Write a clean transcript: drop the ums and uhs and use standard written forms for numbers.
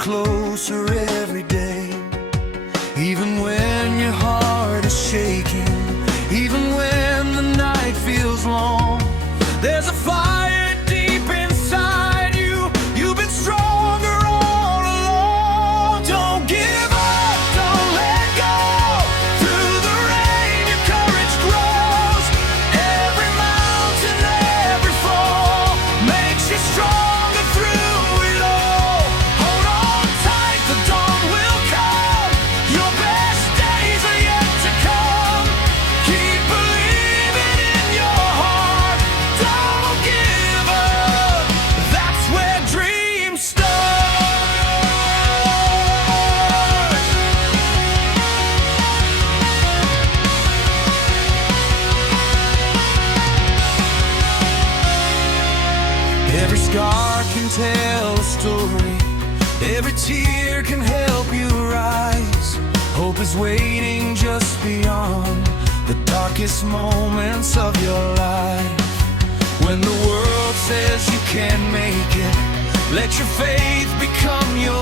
closer every day. Even when your heart is shaking, even when the night feels long, there's a fire deep inside you. You've been stronger all along. Don't give up, don't let go. Through the rain your courage grows. Every mountain, every fall makes you stronger through it all. Hold on tight, the dawn will come. Your best days are yet to come. Keep believing in your heart. Don't give up. That's where dreams start. Every scar can tell a story. Every tear can help you rise. Hope is waiting just beyond the darkest moments of your life. When the world says you can't make it, let your faith become your